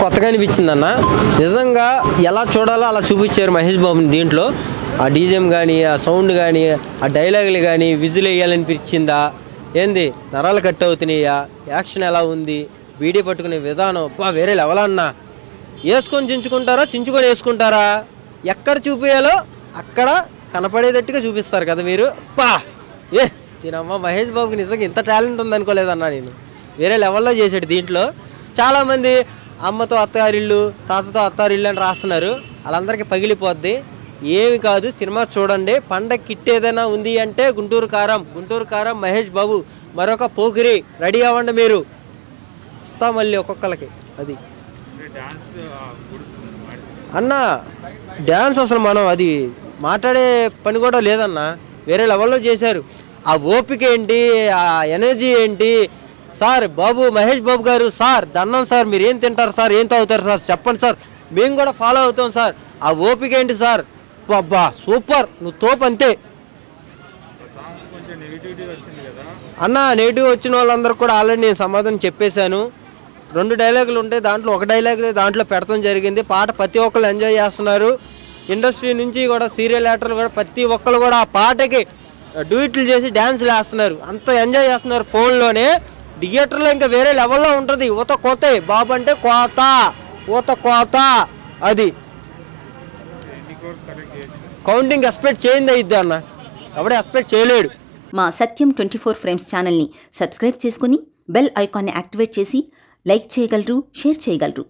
కొత్తగా అనిపించిందన్న. నిజంగా ఎలా చూడాలో అలా చూపించారు మహేష్ బాబుని దీంట్లో. ఆ డీజేం కానీ, ఆ సౌండ్ కానీ, ఆ డైలాగులు కానీ, విజులు వేయాలనిపించిందా ఏంది, నరాలు కట్ అవుతున్నాయా, యాక్షన్ ఎలా ఉంది, వీడియో పట్టుకునే విధానం వేరే లెవెల్ అన్నా. వేసుకొని చించుకొని వేసుకుంటారా, ఎక్కడ చూపించాలో అక్కడ కనపడేటట్టుగా చూపిస్తారు కదా మీరు. దీనమ్మ మహేష్ బాబుకి నిజంగా ఇంత టాలెంట్ ఉందనుకోలేదన్నా నేను. వేరే లెవెల్లో చేసాడు దీంట్లో. చాలామంది అమ్మతో అత్తారిల్లు, తాతతో అత్తారిల్లు అని రాస్తున్నారు, వాళ్ళందరికీ పగిలిపోద్ది. ఏమి కాదు, సినిమా చూడండి. పండగ కిట్ ఏదైనా ఉంది అంటే గుంటూరు కారం మహేష్ బాబు మరొక పోకిరి రెడీ అవ్వండి మీరు. ఇస్తా మళ్ళీ ఒక్కొక్కరికి. అది అన్న డ్యాన్స్ అసలు మనం అది మాట్లాడే పని కూడా లేదన్నా, వేరే లెవెల్లో చేశారు. ఆ ఓపిక ఏంటి, ఆ ఎనర్జీ ఏంటి సార్. మహేష్ బాబు గారు సార్ దన్నం సార్, మీరు ఏం తింటారు సార్, ఏం తాగుతారు సార్ చెప్పండి సార్, మేము కూడా ఫాలో అవుతాం సార్. ఆ ఓపిక ఏంటి సార్, సూపర్, నువ్వు తోపు అంతే అన్న. నెగిటివ్ వచ్చిన వాళ్ళందరూ కూడా ఆల్రెడీ నేను సమాధానం చెప్పేశాను. 2 డైలాగులు ఉంటాయి, దాంట్లో ఒక డైలాగ్ దాంట్లో పెడతాం జరిగింది. పాట ప్రతి ఒక్కళ్ళు ఎంజాయ్ చేస్తున్నారు. ఇండస్ట్రీ నుంచి కూడా సీరియల్ యాక్టర్లు కూడా ప్రతి ఒక్కరు కూడా ఆ పాటకి డ్యూట్లు చేసి డ్యాన్సులు వేస్తున్నారు, అంత ఎంజాయ్ చేస్తున్నారు ఫోన్లోనే. థియేటర్లో ఇంకా వేరే లెవెల్లో ఉంటుంది. ఊత కోతే బాబు అంటే కోత అది కౌంటింగ్ ఎక్స్పెక్ట్ చేయింది అయిద్ది అన్న, ఎవడే ఎక్స్పెక్ట్ చేయలేడు. మా సత్యం 24 ఫ్రేమ్స్ ఛానల్ని సబ్స్క్రైబ్ చేసుకుని బెల్ ఐకాన్ని యాక్టివేట్ చేసి లైక్ చేయగలరు, షేర్ చేయగలరు.